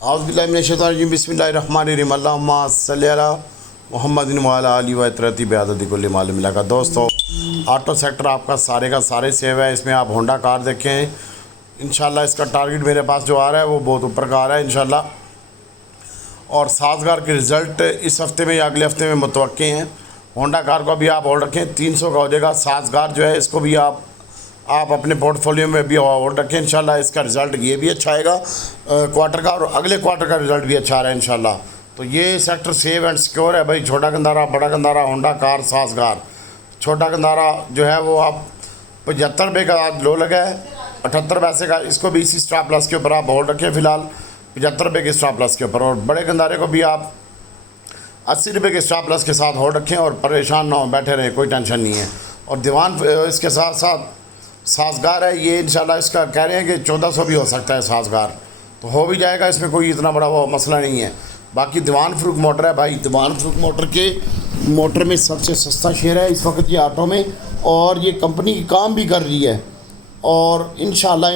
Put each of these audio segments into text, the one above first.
औज़ुबिल्लाहि बिस्मिल्लाहिर्रहमानिर्रहीम अल्लाहुम्मा सल्लि अला मुहम्मदिन व अला आलिहि व तरती बेअददी कुल्ली मालूम मिला का। दोस्तों, ऑटो सेक्टर आपका सारे का सारे सेव है। इसमें आप होंडा कार देखें, इंशाल्लाह इसका टारगेट मेरे पास जो आ रहा है वो बहुत ऊपर का आ रहा है इंशाल्लाह। और साजगार के रिज़ल्ट इस हफ्ते में या अगले हफ्ते में मुतवक्के हैं। होंडा कार को भी आप होल्ड रखें, 300 का हो जाएगा। साजगार जो है इसको भी आप अपने पोर्टफोलियो में भी होल्ड रखें इंशाल्लाह। इसका रिज़ल्ट ये भी अच्छा आएगा क्वार्टर का, और अगले क्वार्टर का रिज़ल्ट भी अच्छा आ रहा है इंशाल्लाह। तो ये सेक्टर सेव एंड सिक्योर है भाई। छोटा गंदारा, बड़ा गंदारा, होंडा कार, साजगार। छोटा गंदारा जो है वो आप 75 रुपये का आज लो लगा है, 78 पैसे का। इसको भी इसी स्टॉप लॉस के ऊपर आप होल्ड रखें फ़िलहाल, 75 रुपये के स्टॉप लॉस के ऊपर। और बड़े गंदारे को भी आप 80 रुपये के स्टॉप लॉस के साथ होल्ड रखें और परेशान ना हो, बैठे रहें, कोई टेंशन नहीं है। और दीवान इसके साथ साथ साजगार है, ये इंशाल्लाह इसका कह रहे हैं कि 1400 भी हो सकता है साजगार, तो हो भी जाएगा, इसमें कोई इतना बड़ा वो मसला नहीं है। बाकी दीवान फ़रूख मोटर है भाई। दीवान फ़रूख मोटर में सबसे सस्ता शेयर है इस वक्त ये ऑटो में, और ये कंपनी काम भी कर रही है। और इंशाल्लाह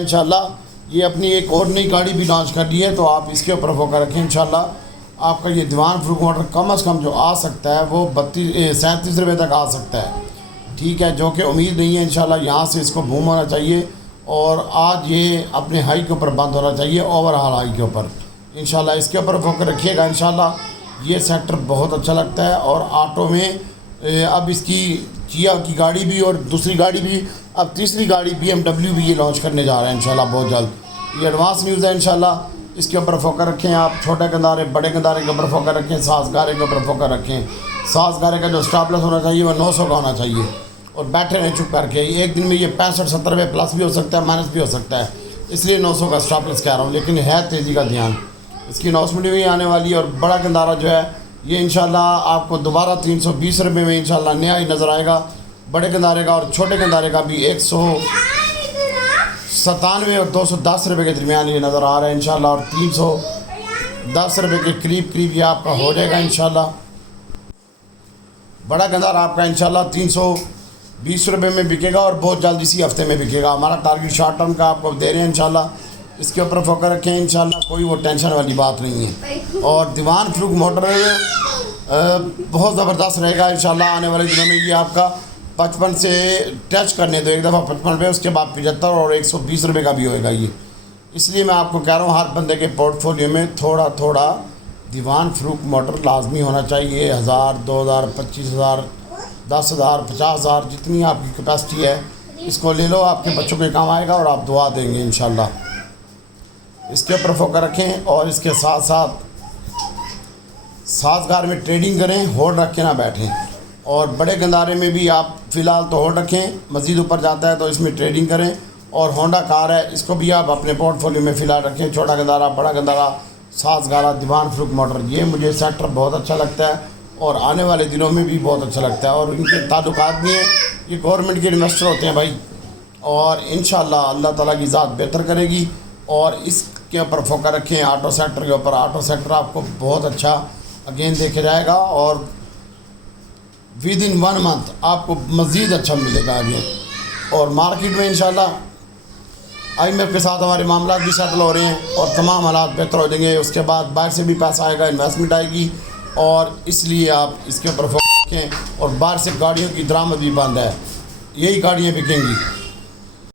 ये अपनी एक और नई गाड़ी भी लॉन्च कर रही है, तो आप इसके ऊपर फोकस रखें इंशाल्लाह। आपका ये दीवान फ़रूख मोटर कम से कम जो आ सकता है वो 37 रुपये तक आ सकता है, ठीक है, जो कि उम्मीद नहीं है। इंशाल्लाह यहाँ से इसको बूम होना चाहिए और आज ये अपने हाई के ऊपर बंद होना चाहिए, ओवरऑल हाई के ऊपर। इंशाल्लाह इसके ऊपर फोकस रखिएगा इंशाल्लाह। ये सेक्टर बहुत अच्छा लगता है। और ऑटो में अब इसकी किया की गाड़ी भी और दूसरी गाड़ी भी, अब तीसरी गाड़ी BMW भी ये लॉन्च करने जा रहा है इंशाल्लाह बहुत जल्द। ये एडवांस न्यूज़ है इंशाल्लाह। इसके ऊपर फोकस रखें आप। छोटे गंदारे, बड़े गंदारे के ऊपर फोकस रखें, साजगारे के ऊपर फोकस रखें। साजगारे का जो स्टॉप लॉस होना चाहिए वो 900 का होना चाहिए, और बैठे रहें चुप करके। एक दिन में ये 65-70 रुपये प्लस भी हो सकता है, माइनस भी हो सकता है, इसलिए 900 का स्टॉप लॉस कह रहा हूँ। लेकिन है तेज़ी का ध्यान, इसकी अनाउंसमेंट भी आने वाली है। और बड़ा गंदारा जो है ये इंशाल्लाह आपको दोबारा 320 रुपये में इंशाल्लाह नया ही नज़र आएगा बड़े गंदारे का। और छोटे गंदारे का भी 197 और 210 रुपये के दरमियान ये नज़र आ रहा है इंशाल्लाह। और 310 रुपये के करीब ये आपका हो जाएगा इंशाल्लाह। बड़ा गंदारा आपका इंशाल्लाह 320 रुपये में बिकेगा और बहुत जल्द इसी हफ्ते में बिकेगा। हमारा टारगेट शॉर्ट टर्म का आपको दे रहे हैं इंशाल्लाह। इसके ऊपर फोकस रखें इंशाल्लाह, कोई वो टेंशन वाली बात नहीं है। और दीवान फ़रूख मोटर बहुत ज़बरदस्त रहेगा इंशाल्लाह आने वाले दिनों में। ये आपका 55 से टच करने दो एक दफ़ा 55 रुपये, उसके बाद 75 और 120 रुपये का भी होएगा ये। इसलिए मैं आपको कह रहा हूँ हर बंदे के पोर्टफोलियो में थोड़ा थोड़ा दीवान फ़रूख मोटर लाजमी होना चाहिए। 1000, 2000, 25,000, 10,000, 50,000, जितनी आपकी कैपेसिटी है इसको ले लो, आपके बच्चों के काम आएगा और आप दुआ देंगे इंशाल्लाह। इसके ऊपर फोकस रखें और इसके साथ साथ साजगार में ट्रेडिंग करें, होल्ड रख के ना बैठें। और बड़े गंदारे में भी आप फ़िलहाल तो होल्ड रखें, मज़ीद ऊपर जाता है तो इसमें ट्रेडिंग करें। और होंडा कार है, इसको भी आप अपने पोर्टफोलियो में फ़िलहाल रखें। छोटा गंदारा, बड़ा गंदारा, साजगारा, दीवान फ़रूख मोटर, ये मुझे सेक्टर बहुत अच्छा लगता है और आने वाले दिनों में भी बहुत अच्छा लगता है। और इनके ताल्लुकात भी हैं, ये गवर्नमेंट के इन्वेस्टर होते हैं भाई। और इंशाल्लाह अल्लाह ताला की ज़ात बेहतर करेगी। और इसके ऊपर फोकस रखें ऑटो सेक्टर के ऊपर। ऑटो सेक्टर आपको बहुत अच्छा अगेन देखा जाएगा और विद इन 1 मंथ आपको मज़ीद अच्छा मिलेगा आगे। और मार्केट में इंशाल्लाह IMF के साथ हमारे मामला भी सेटल हो रहे हैं और तमाम हालात बेहतर हो जाएंगे। उसके बाद बाहर से भी पैसा आएगा, इन्वेस्टमेंट आएगी, और इसलिए आप इसके ऊपर फोकस रखें। और बाहर से गाड़ियों की दरामद भी बंद है, यही गाड़ियाँ बिकेंगी।